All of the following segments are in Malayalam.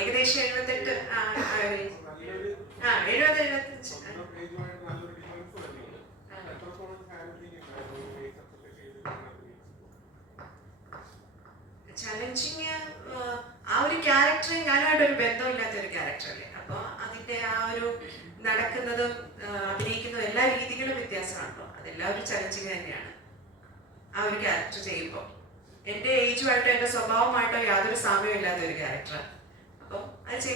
ഏകദേശം 78. 70-75. ചലഞ്ചിങ് ആ ഒരു ക്യാരക്ടർ ഞാനുമായിട്ടൊരു ബന്ധമില്ലാത്ത ഒരു ക്യാരക്ടറല്ലേ. അപ്പോൾ അതിൻ്റെ ആ ഒരു നടക്കുന്നതും അഭിനയിക്കുന്നതും എല്ലാ രീതികളും വ്യത്യാസമാണല്ലോ. അതെല്ലാം ഒരു ചലഞ്ചിങ് തന്നെയാണ് ആ ഒരു ക്യാരക്ടർ ചെയ്യുമ്പോൾ. എൻ്റെ ഏജുമായിട്ടോ എൻ്റെ സ്വഭാവമായിട്ടോ യാതൊരു സാമ്യമില്ലാത്ത ഒരു ക്യാരക്ടറാണ്. അപ്പം അത്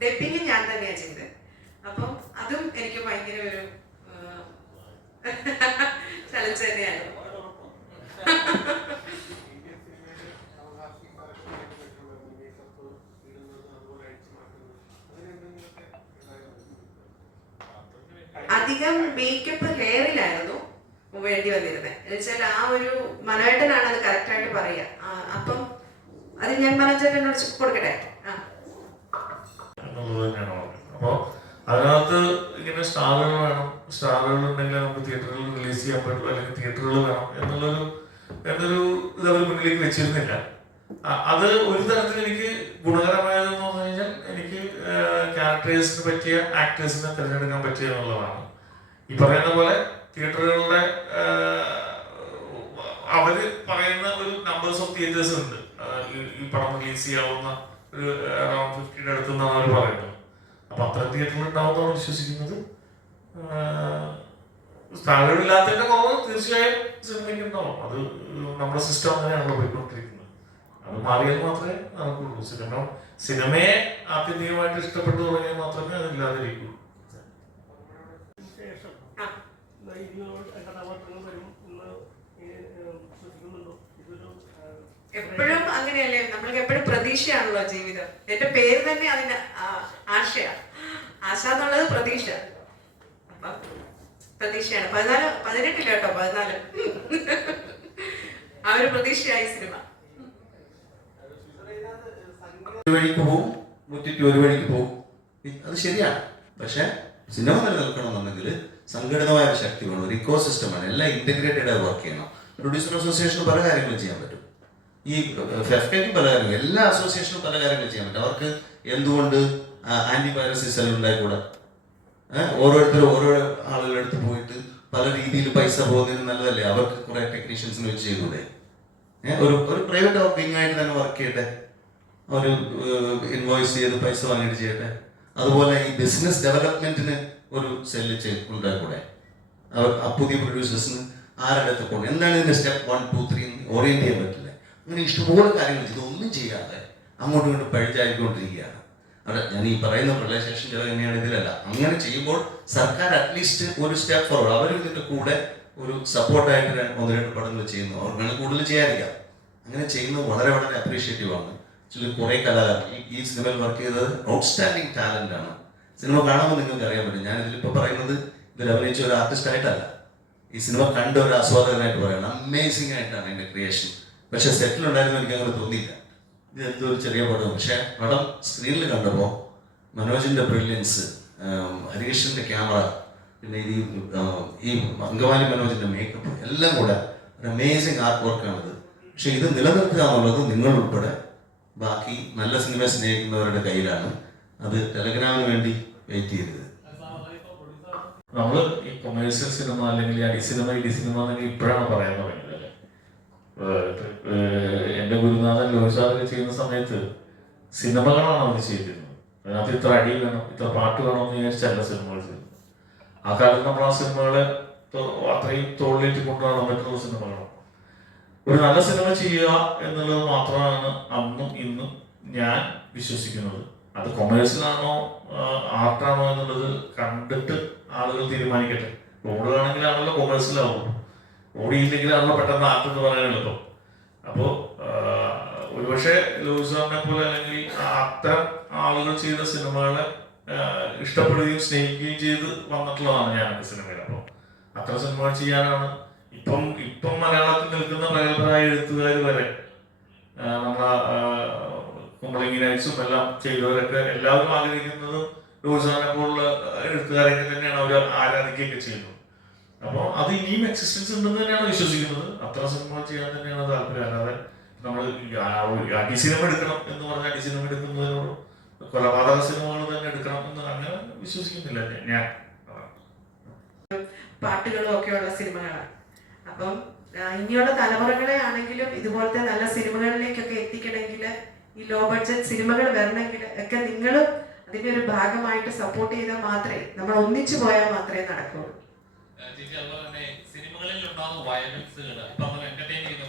ഡബിങ് ഞാൻ തന്നെയാണ് ചെയ്തത്. അപ്പം അതും എനിക്ക് ഭയങ്കര ഒരു ചലഞ്ച് തന്നെയാണ്. അധികം മേക്കപ്പ് ഹെയറിലായിരുന്നു വേണ്ടി വന്നിരുന്നത്. എന്നുവെച്ചാൽ ആ ഒരു മനോഹരനാണ് അത് കറക്റ്റായിട്ട് പറയുക. അപ്പം അത് ഞാൻ മനോജനോട് കൊടുക്കട്ടെ. അപ്പോൾ അതിനകത്ത് ഇങ്ങനെ സ്റ്റാറുകൾ വേണം, സ്റ്റാറുകൾ ഉണ്ടെങ്കിൽ നമുക്ക് തിയേറ്ററുകളിൽ റിലീസ് ചെയ്യാൻ പറ്റുള്ളൂ, അല്ലെങ്കിൽ തിയേറ്ററുകൾ വേണം എന്നൊരു ഇതവർ മുന്നിലേക്ക് വെച്ചിരുന്നില്ല. അത് ഒരു തരത്തിൽ എനിക്ക് ഗുണകരമായതെന്ന് പറഞ്ഞു കഴിഞ്ഞാൽ എനിക്ക് ക്യാരക്ടേഴ്സിന് പറ്റിയ ആക്ടേഴ്സിനെ തിരഞ്ഞെടുക്കാൻ പറ്റിയ എന്നുള്ളതാണ്. ഈ പറയുന്ന പോലെ തിയേറ്ററുകളുടെ അവര് പറയുന്ന ഒരു നമ്പേഴ്സ് ഓഫ് തിയേറ്റേഴ്സ് ഉണ്ട് ഈ പടം റിലീസ് ചെയ്യാവുന്ന ഒരു അറൌണ്ട് 50 അടുത്ത് നിന്നാണ് അവർ പറയുന്നത്. അപ്പൊ അത്തരം തിയേറ്ററിൽ ഉണ്ടാവുന്നതാണ് വിശ്വസിക്കുന്നത്. സ്ഥാനങ്ങളില്ലാത്തതിന്റെ കുറവ് തീർച്ചയായും സിനിമയ്ക്ക് ഉണ്ടാവും. അത് നമ്മുടെ സിസ്റ്റം അങ്ങനെയാണല്ലോ പോയിക്കൊണ്ടിരിക്കുന്നത്. അത് മാറിയാൽ മാത്രമേ നടക്കുള്ളൂ. സിനിമയെ ആത്യന്തികമായിട്ട് ഇഷ്ടപ്പെട്ടു തുടങ്ങിയാൽ മാത്രമേ അതില്ലാതിരിക്കുള്ളൂ. എപ്പോഴും അങ്ങനെയല്ലേ, നമ്മൾക്ക് എപ്പോഴും പ്രതീക്ഷയാണല്ലോ ജീവിതം. എന്റെ പേര് തന്നെ അതിന് ആശയാണ്. ആശ എന്നുള്ളത് പ്രതീക്ഷ. അപ്പം പ്രതീക്ഷയാണ്. 18 കേട്ടോ, 14 ആ ഒരു പ്രതീക്ഷയായി സിനിമ. വഴിക്ക് പോവും, മുറ്റിട്ട് ഒരു വഴിക്ക് പോവും. അത് ശരിയാണ്. പക്ഷെ സിനിമ നിലനിൽക്കണമെന്നുണ്ടെങ്കിൽ സംഘടിതമായ ഒരു ശക്തി വേണം, ഒരു ഇക്കോ സിസ്റ്റം വേണം. എല്ലാം ഇന്റഗ്രേറ്റഡ് ആയി വർക്ക് ചെയ്യണം. പ്രൊഡ്യൂസർ അസോസിയേഷന് പല കാര്യങ്ങളും ചെയ്യാൻ പറ്റും. ഈ ഫെഫ്കയ്ക്കും പല കാര്യങ്ങളും, എല്ലാ അസോസിയേഷനും പല കാര്യങ്ങൾ ചെയ്യാൻ പറ്റും. അവർക്ക് എന്തുകൊണ്ട് ആന്റി പൈറസി സെൽ ഉണ്ടായിക്കൂടെ? ഓരോരുത്തരും ഓരോ ആളുകളുടെ അടുത്ത് പോയിട്ട് പല രീതിയിൽ പൈസ പോകുന്നതിന് നല്ലതല്ലേ? അവർക്ക് കുറെ ടെക്നീഷ്യൻസിന് വെച്ച് ചെയ്തൂടെ? ഒരു പ്രൈവറ്റ് വിങ് ആയിട്ട് തന്നെ വർക്ക് ചെയ്യട്ടെ, ഒരു ഇൻവോയ്സ് ചെയ്ത് പൈസ വാങ്ങിയിട്ട് ചെയ്യട്ടെ. അതുപോലെ ഈ ബിസിനസ് ഡെവലപ്മെന്റിന് ഒരു സെല്ല് ഉണ്ടായിക്കൂടെ? അവർ പുതിയ പ്രൊഡ്യൂസേഴ്സിന് ആരുടെ അടുത്ത് പോകണം, എന്താണ് ഇതിന്റെ സ്റ്റെപ്പ് 1, 2, 3 ഓറിയന്റ് ചെയ്യാൻ പറ്റില്ലേ? അങ്ങനെ ഇഷ്ടംപോലെ കാര്യങ്ങൾ ഇതൊന്നും ചെയ്യാതെ അങ്ങോട്ടും ഇങ്ങോട്ടും പഴിച്ചായിക്കൊണ്ടിരിക്കുകയാണ്. അവിടെ ഞാൻ ഈ പറയുന്ന റിലേഷൻ ചില തന്നെയാണ്, ഇതിലല്ല. അങ്ങനെ ചെയ്യുമ്പോൾ സർക്കാർ അറ്റ്ലീസ്റ്റ് ഒരു സ്റ്റെപ്പ് ഫോർവേഡ്, അവർ ഇതിന്റെ കൂടെ ഒരു സപ്പോർട്ടായിട്ട് 1-2 പടങ്ങൾ ചെയ്യുന്നു. അവർക്ക് കൂടുതൽ ചെയ്യാതിരിക്കാം. അങ്ങനെ ചെയ്യുന്നത് വളരെ വളരെ അപ്രീഷിയേറ്റീവ് ആണ്. ആക്ച്വലി കുറേ കലാകാരൻ ഈ സിനിമയിൽ വർക്ക് ചെയ്തത് ഔട്ട്സ്റ്റാൻഡിങ് ടാലന്റ് ആണ്. സിനിമ കാണുമ്പോൾ നിങ്ങൾക്ക് അറിയാൻ പറ്റും. ഞാൻ ഇതിലിപ്പോൾ പറയുന്നത് ഇതിൽ അഭിനയിച്ച ഒരു ആർട്ടിസ്റ്റ് ആയിട്ടല്ല, ഈ സിനിമ കണ്ട ഒരു ആസ്വാദകനായിട്ട് പറയണം. അമേസിംഗ് ആയിട്ടാണ് എൻ്റെ ക്രിയേഷൻ. പക്ഷെ സെറ്റിലുണ്ടായിരുന്നു എനിക്ക് അങ്ങനെ തോന്നിയില്ല. ഇത് എന്തോ ഒരു ചെറിയ പടം. പക്ഷെ പടം സ്ക്രീനിൽ കണ്ടപ്പോൾ മനോജിന്റെ ബ്രില്യൻസ്, ഹരീഷിന്റെ ക്യാമറ, പിന്നെ ഈ അങ്കമാലി മനോജിന്റെ മേക്കപ്പ് എല്ലാം കൂടെ ഒരു അമേസിംഗ് ആർട്ട് വർക്കാണിത്. പക്ഷെ ഇത് നിലനിർത്തുക എന്നുള്ളത് നിങ്ങൾ ഉൾപ്പെടെ ബാക്കി നല്ല സിനിമ സ്നേഹിക്കുന്നവരുടെ കയ്യിലാണ്. അത് ടെലഗ്രാമിന് വേണ്ടി വെയിറ്റ് ചെയ്തത്. നമ്മള് ഈ കൊമേഴ്സ്യൽ സിനിമ അല്ലെങ്കിൽ അടി സിനിമ ഇടി സിനിമ എന്നെങ്കിൽ ഇപ്പോഴാണ് പറയാൻ തുടങ്ങിയത്. എന്റെ ഗുരുനാഥൻ ലോഹിസാറൊക്കെ ചെയ്യുന്ന സമയത്ത് സിനിമകളാണ് അവർ ചെയ്തിരുന്നത്. അതിനകത്ത് ഇത്ര അടി വേണം, ഇത്ര പാട്ട് വേണമെന്ന് വിചാരിച്ചല്ല സിനിമകൾ ചെയ്തത്. ആ കാലത്ത് നമ്മൾ ആ സിനിമകളെ അത്രയും തോളിലേറ്റ് കൊണ്ടുപോകാൻ പറ്റുന്ന സിനിമകളാണ്. ഒരു നല്ല സിനിമ ചെയ്യുക എന്നുള്ളത് മാത്രമാണ് അന്നും ഇന്നും ഞാൻ വിശ്വസിക്കുന്നത്. അത് കൊമേഴ്സ്യലാണോ ആർട്ടാണോ എന്നുള്ളത് കണ്ടിട്ട് ആളുകൾ തീരുമാനിക്കട്ടെ. ഓടുകയാണെങ്കിലാണല്ലോ കൊമേഴ്സ്യലാവുള്ളൂ, ഓടിയില്ലെങ്കിലാണല്ലോ പെട്ടെന്ന് ആർട്ട് എന്ന് പറയാൻ എളുപ്പം. അപ്പോൾ ഒരുപക്ഷെ ലൂസാറിനെ പോലെ അല്ലെങ്കിൽ അത്തരം ആളുകൾ ചെയ്ത സിനിമകളെ ഇഷ്ടപ്പെടുകയും സ്നേഹിക്കുകയും ചെയ്ത് വന്നിട്ടുള്ളതാണ് ഞാൻ സിനിമയിൽ. അപ്പോൾ അത്തരം സിനിമകൾ ചെയ്യാനാണ് ഇപ്പം മലയാളത്തിൽ നിൽക്കുന്ന പ്രഗത്ഭരായ എഴുത്തുകാർ വരെ, നമ്മളെ കുമ്പളങ്ങി നൈറ്റ്സും എല്ലാം ചെയ്തവരൊക്കെ എല്ലാവരും ആഗ്രഹിക്കുന്നതും ലൂസാറിനെ പോലുള്ള എഴുത്തുകാരൊക്കെ തന്നെയാണ് അവർ ആരാധിക്കുകയൊക്കെ ചെയ്യുന്നത്. അപ്പോൾ അത് ഇനിയും എക്സിസ്റ്റൻസ് ഉണ്ടെന്ന് തന്നെയാണ് വിശ്വസിക്കുന്നത്. അത്ര സിനിമകൾ ചെയ്യാൻ തന്നെയാണ് താല്പര്യം. അല്ലാതെ നമ്മൾ അടിസിനിമ എടുക്കണം എന്ന് പറഞ്ഞാൽ അടിസിനിമ എടുക്കുന്നതിനോട് കൊലപാതക സിനിമകൾ തന്നെ എടുക്കണം എന്ന് അങ്ങനെ വിശ്വസിക്കുന്നില്ല ഞാൻ. പാട്ടുകളും ഒക്കെയുള്ള സിനിമകളാണ്. അപ്പം ഇനിയുള്ള തലമുറകളെ ആണെങ്കിലും ഇതുപോലത്തെ നല്ല സിനിമകളിലേക്കൊക്കെ എത്തിക്കണമെങ്കിൽ, ഈ ലോ ബഡ്ജറ്റ് സിനിമകൾ വരണമെങ്കിൽ ഒക്കെ നിങ്ങളും അതിന്റെ ഒരു ഭാഗമായിട്ട് സപ്പോർട്ട് ചെയ്താൽ മാത്രമേ, നമ്മൾ ഒന്നിച്ചു പോയാൽ മാത്രമേ നടക്കുള്ളൂ. സിനിമകളിൽ ഉണ്ടാകുന്ന വയലൻസുകൾ എന്റർടൈൻ ചെയ്യുന്ന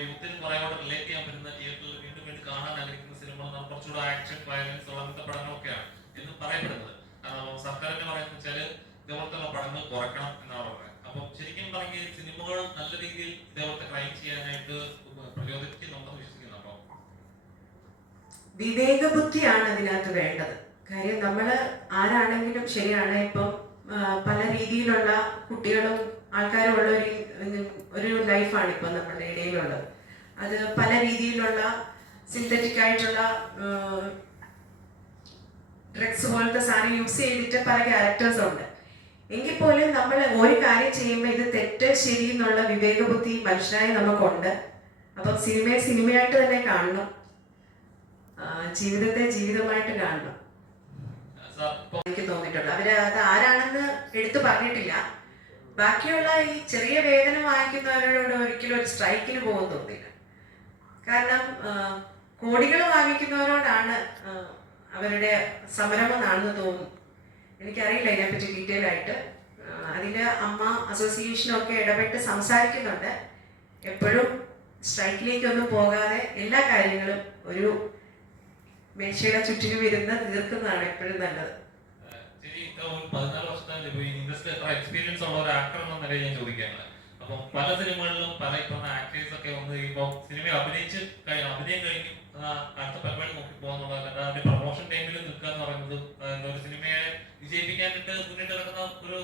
യൂത്തിന് കുറെ കൂടെ റിലേറ്റ് ചെയ്യാൻ പറ്റുന്ന തിയേറ്ററിൽ വീണ്ടും വീണ്ടും കാണാൻ ആഗ്രഹിക്കുന്ന സിനിമകൾ കുറച്ചുകൂടെ ആക്ഷൻ വയലൻസ് ഉള്ള അങ്ങനത്തെ പടങ്ങളൊക്കെയാണ് എന്ന് പറയപ്പെടുന്നത്. സർക്കാരിന്റെ പറയുന്നത് വെച്ചാല് ഇതേപോലത്തെ പടങ്ങൾ കുറയ്ക്കണം എന്നാണ് പറയുന്നത്. അപ്പം ശരിക്കും പറഞ്ഞ സിനിമകൾ നല്ല രീതിയിൽ ഇതേപോലത്തെ ക്രൈം ചെയ്യാനായിട്ട് പ്രചോദിക്കുന്നുണ്ടെന്ന് വിശ്വസിക്കുന്നുണ്ടോ? വിവേക ബുദ്ധിയാണ് അതിനകത്ത് വേണ്ടത്. കാര്യം നമ്മൾ ആരാണെങ്കിലും ശരിയാണ്, ഇപ്പം പല രീതിയിലുള്ള കുട്ടികളും ആൾക്കാരും ഉള്ള ഒരു ലൈഫാണ് ഇപ്പം നമ്മുടെ ഇടയിലുള്ളത്. അത് പല രീതിയിലുള്ള സിന്തറ്റിക് ആയിട്ടുള്ള ഡ്രഗ്സ് പോലത്തെ സാധനം യൂസ് ചെയ്തിട്ട് പല ക്യാരക്ടേഴ്സ് ഉണ്ട്. എങ്കിൽ പോലും നമ്മൾ ഒരു കാര്യം ചെയ്യുമ്പോൾ ഇത് തെറ്റ് ശരി എന്നുള്ള വിവേകബുദ്ധി മനുഷ്യനായ നമുക്കുണ്ട്. അപ്പം സിനിമയെ സിനിമയായിട്ട് തന്നെ കാണണം, ജീവിതത്തെ ജീവിതമായിട്ട് കാണണം. എനിക്ക് തോന്നിയിട്ടുണ്ട് അവര് അത് ആരാണെന്ന് എടുത്തു പറഞ്ഞിട്ടില്ല. ബാക്കിയുള്ള ഈ ചെറിയ വേതനം വാങ്ങിക്കുന്നവരോട് ഒരിക്കലും ഒരു സ്ട്രൈക്കിന് പോകാൻ തോന്നില്ല. കാരണം കോടികൾ വാങ്ങിക്കുന്നവരോടാണ് അവരുടെ സമരമെന്നാണെന്ന് തോന്നുന്നു. എനിക്കറിയില്ല ഇതിനെപ്പറ്റി ഡീറ്റെയിൽ ആയിട്ട്. അതിൽ അമ്മ അസോസിയേഷനൊക്കെ ഇടപെട്ട് സംസാരിക്കുന്നുണ്ട്. എപ്പോഴും സ്ട്രൈക്കിലേക്കൊന്നും പോകാതെ എല്ലാ കാര്യങ്ങളും ഒരു മേശയുടെ ചുറ്റിനും ഇരുന്ന് തീർക്കുന്നതാണ് എപ്പോഴും നല്ലത്. 14 വർഷത്തെ ഇൻഡസ്ട്രി എത്ര എക്സ്പീരിയൻസ് ഉള്ള ഒരു ആക്ടർ എന്ന നിലയിൽ ഞാൻ ചോദിക്കുകയാണ്. അപ്പം പല സിനിമകളിലും പല ഇപ്പം ആക്ടേഴ്സ് ഒക്കെ വന്ന് കഴിയുമ്പോൾ സിനിമയിൽ അഭിനയം കഴിഞ്ഞ് അടുത്ത പരിപാടി നോക്കി പോകാന്നുള്ളതല്ല, അതിന്റെ പ്രൊമോഷൻ ടൈമിൽ നിൽക്കുക എന്ന് പറയുന്നത് ഒരു സിനിമയെ വിജയിപ്പിക്കാനായിട്ട് മുന്നിട്ട് കിടക്കുന്ന ഒരു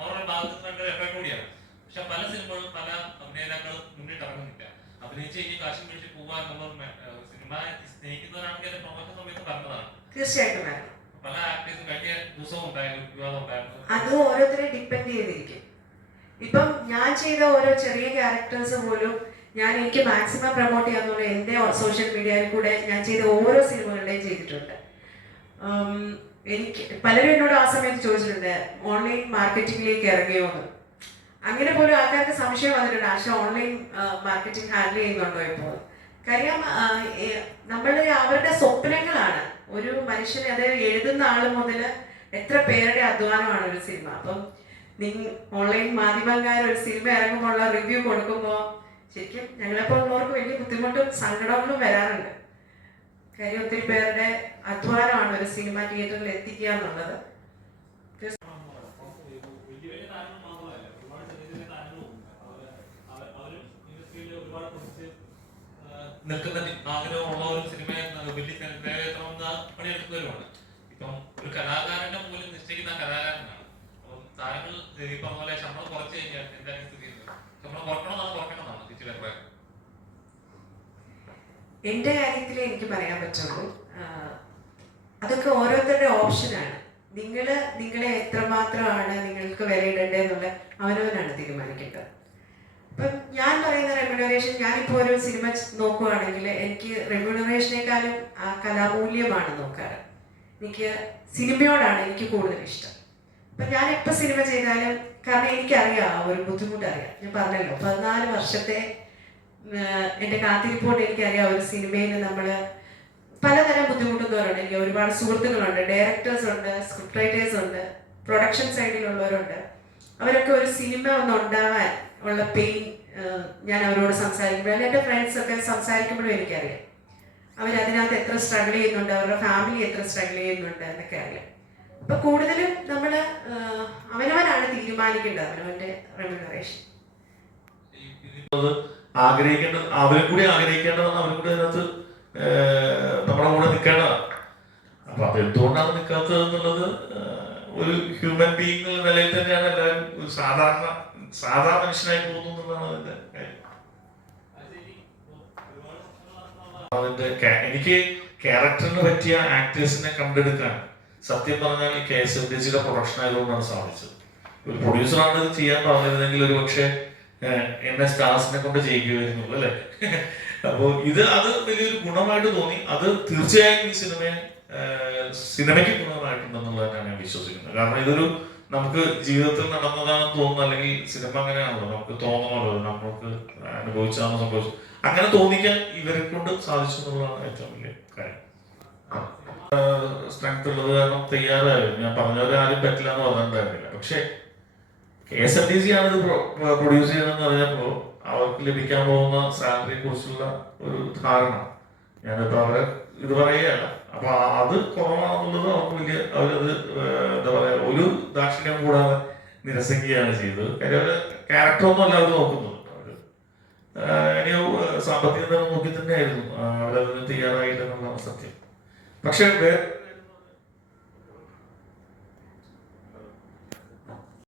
അവരുടെ ഭാഗത്ത് നിന്ന് ഒരു എഫേർട്ട് കൂടിയാണ്. പക്ഷെ പല സിനിമകളും പല അഭിനേതാക്കളും മുന്നിട്ട് ഇറങ്ങുന്നില്ല. അഭിനയിച്ച് കഴിഞ്ഞ് കാശും മേടിച്ച് പോവുക എന്നുള്ള സിനിമ സ്നേഹിക്കുന്നവരാണെങ്കിൽ അതിന്റെ പ്രൊമോഷൻ സമയത്ത് പറഞ്ഞതാണ്. തീർച്ചയായിട്ടും വേണം. പല ആക്ടേഴ്സും കഴിഞ്ഞ ദിവസവും ഉണ്ടായിരുന്നു, വിവാദം ഉണ്ടായിരുന്നു. അത് ഓരോരുത്തരെ ഡിപ്പെൻഡ് ചെയ്തിരിക്കും. ഇപ്പം ഞാൻ ചെയ്ത ഓരോ ചെറിയ ക്യാരക്ടേഴ്സ് പോലും എനിക്ക് മാക്സിമം പ്രൊമോട്ട് ചെയ്യാന്നുള്ള എൻ്റെ സോഷ്യൽ മീഡിയയിൽ കൂടെ ഞാൻ ചെയ്ത ഓരോ സിനിമകളുടെയും ചെയ്തിട്ടുണ്ട്. എനിക്ക് പലരും എന്നോട് ആ സമയത്ത് ചോദിച്ചിട്ടുണ്ട് ഓൺലൈൻ മാർക്കറ്റിംഗിലേക്ക് ഇറങ്ങിയോ എന്ന്. അങ്ങനെ പോലും ആൾക്കാർക്ക് സംശയം വന്നിട്ടുണ്ട്, പക്ഷെ ഓൺലൈൻ മാർക്കറ്റിംഗ് ഹാൻഡിൽ ചെയ്യുന്നുണ്ടോ ഇപ്പോൾ. കാര്യം അവരുടെ സ്വപ്നങ്ങളാണ് ഒരു മനുഷ്യനെ, അത് എഴുതുന്ന ആൾ മുതൽ എത്ര പേരുടെ അധ്വാനമാണ് ഒരു സിനിമ. അപ്പം ഓൺലൈൻ മാധ്യമക്കാർ ഒരു സിനിമ ഇറങ്ങുമ്പോൾ ഉള്ള റിവ്യൂ കൊടുക്കുമ്പോൾ ശരിക്കും ഞങ്ങളെപ്പോലുള്ളവർക്ക് വലിയ ബുദ്ധിമുട്ടും സങ്കടങ്ങളും വരാറുണ്ട്. കാര്യം ഒത്തിരി പേരുടെ അധ്വാനമാണ് ഒരു സിനിമ തിയേറ്ററിൽ എത്തിക്കുക എന്നുള്ളത്. നിൽക്കുന്ന ആഗ്രഹമുള്ള ഒരു സിനിമയെ വലിയ പണിയെടുക്കുന്നവരുമാണ്. ഇപ്പം ഒരു കലാകാരനെ പോലും നിശ്ചയിക്കുന്ന കലാകാരനാണ്. അപ്പം താരങ്ങൾ ഈ പറഞ്ഞ പോലെ ശമ്പളം കുറച്ച് കഴിഞ്ഞാൽ എന്താണ് സ്ഥിതി ചെയ്യുന്നത്? ശമ്പളം കുറക്കണമെന്നാണ് ടീച്ചറുടെ അഭിപ്രായം. എൻ്റെ കാര്യത്തിൽ എനിക്ക് പറയാൻ പറ്റുള്ളൂ, അതൊക്കെ ഓരോരുത്തരുടെ ഓപ്ഷനാണ്. നിങ്ങളെ എത്രമാത്രമാണ് നിങ്ങൾക്ക് വിലയിടേണ്ടതെന്നുള്ള അവനവനാണ് തീരുമാനിക്കേണ്ടത്. അപ്പം ഞാൻ പറയുന്ന റെമ്യൂണറേഷൻ, ഞാനിപ്പോൾ ഒരു സിനിമ നോക്കുകയാണെങ്കിൽ എനിക്ക് റെമ്യൂണറേഷനേക്കാളും ആ കലാമൂല്യമാണ് നോക്കാറ്. എനിക്ക് സിനിമയോടാണ് എനിക്ക് കൂടുതൽ ഇഷ്ടം. അപ്പം ഞാനെപ്പോൾ സിനിമ ചെയ്താലും, കാരണം എനിക്കറിയാം ആ ഒരു ബുദ്ധിമുട്ടറിയാം. ഞാൻ പറഞ്ഞല്ലോ 14 വർഷത്തെ എൻ്റെ കാത്തിരിപ്പോണ്ട് എനിക്കറിയാം ഒരു സിനിമയിൽ നമ്മൾ പലതരം ബുദ്ധിമുട്ടുന്നവരുണ്ട്. എനിക്ക് ഒരുപാട് സുഹൃത്തുക്കളുണ്ട്, ഡയറക്ടേഴ്സ് ഉണ്ട്, സ്ക്രിപ്റ്റ് റൈറ്റേഴ്സ് ഉണ്ട്, പ്രൊഡക്ഷൻ സൈഡിലുള്ളവരുണ്ട്. അവരൊക്കെ ഒരു സിനിമ ഉണ്ടാവാൻ ഉള്ള പെയിൻ ഞാൻ അവരോട് സംസാരിക്കുമ്പോഴും എൻ്റെ ഫ്രണ്ട്സൊക്കെ സംസാരിക്കുമ്പോഴും എനിക്കറിയാം അവരതിനകത്ത് എത്ര സ്ട്രഗിൾ ചെയ്യുന്നുണ്ട്, അവരുടെ ഫാമിലി എത്ര സ്ട്രഗിൾ ചെയ്യുന്നുണ്ട് എന്നൊക്കെ അറിയാം. അപ്പൊ കൂടുതലും നമ്മൾ അവനവനാണ് തീരുമാനിക്കേണ്ടത് അവനവന്റെ റെമ്യൂണറേഷൻ. ആഗ്രഹിക്കേണ്ടത് അവരും കൂടി ആഗ്രഹിക്കേണ്ടതാണ്, അവരും കൂടി അതിനകത്ത് നമ്മുടെ കൂടെ നിൽക്കേണ്ടതാണ്. അപ്പൊ അത് എന്തുകൊണ്ടാണ് നിൽക്കാത്തത് എന്നുള്ളത് ഒരു ഹ്യൂമൻ ബീയിങ് എന്നുള്ള നിലയിൽ തന്നെയാണ് എല്ലാവരും ഒരു സാധാ മനുഷ്യനായി പോകുന്നു എന്നുള്ളതാണ് അതിന്റെ കാര്യം. എനിക്ക് ക്യാരക്ടറിന് പറ്റിയ ആക്ടേഴ്സിനെ കണ്ടെടുക്കാൻ സത്യം പറഞ്ഞാൽ ഈ KSFDC പ്രൊഡക്ഷൻ ആയതുകൊണ്ടാണ് സാധിച്ചത്. ഒരു പ്രൊഡ്യൂസറാണ് ഇത് ചെയ്യാൻ പറഞ്ഞിരുന്നെങ്കിൽ ഒരു പക്ഷേ എന്നെ സ്റ്റാർസിനെ കൊണ്ട് ചെയ്യിക്കുമായിരുന്നു അല്ലേ. അപ്പോൾ അത് വലിയൊരു ഗുണമായിട്ട് തോന്നി. അത് തീർച്ചയായും ഈ സിനിമയ്ക്ക് ഗുണമായിട്ടുണ്ടെന്നുള്ളത് തന്നെയാണ് ഞാൻ വിശ്വസിക്കുന്നത്. കാരണം ഇതൊരു നമുക്ക് ജീവിതത്തിൽ നടന്നതാണെന്ന് തോന്നുന്നു, അല്ലെങ്കിൽ സിനിമ അങ്ങനെയാണല്ലോ, നമുക്ക് തോന്നണമല്ലോ നമ്മൾക്ക് അനുഭവിച്ചാണെന്ന് സംഭവിച്ചു, അങ്ങനെ തോന്നിക്കാൻ ഇവരെ കൊണ്ട് സാധിച്ചു എന്നുള്ളതാണ് ഏറ്റവും വലിയ കാര്യം. സ്ട്രെങ്ത് ഉള്ളത് കാരണം തയ്യാറായിരുന്നു. ഞാൻ പറഞ്ഞവരെ ആരും പറ്റില്ല എന്ന് പറഞ്ഞിട്ടുണ്ടായിരുന്നില്ല. പക്ഷേ KSMTC ആണ് ഇത് പ്രൊഡ്യൂസ് ചെയ്യണമെന്ന് പറഞ്ഞപ്പോൾ അവർക്ക് ലഭിക്കാൻ പോകുന്ന സാലറിയെ കുറിച്ചുള്ള ഒരു ധാരണ, ഞാനിപ്പോൾ അവരെ ഇത് പറയുകയല്ല, അപ്പൊ അത് കുറവാണെന്നുള്ളത് അവർക്ക് വലിയ അവരത് എന്താ പറയാ ഒരു ദാക്ഷിണ്യം കൂടാതെ നിരസിക്കുകയാണ് ചെയ്തത്. കാര്യം അവര് ക്യാരക്ടറൊന്നും അല്ല അവർ നോക്കുന്നത്, അവര് സാമ്പത്തിക നോക്കി തന്നെയായിരുന്നു അവരതിന് തയ്യാറായില്ലെന്നുള്ളതാണ് സത്യം. പക്ഷെ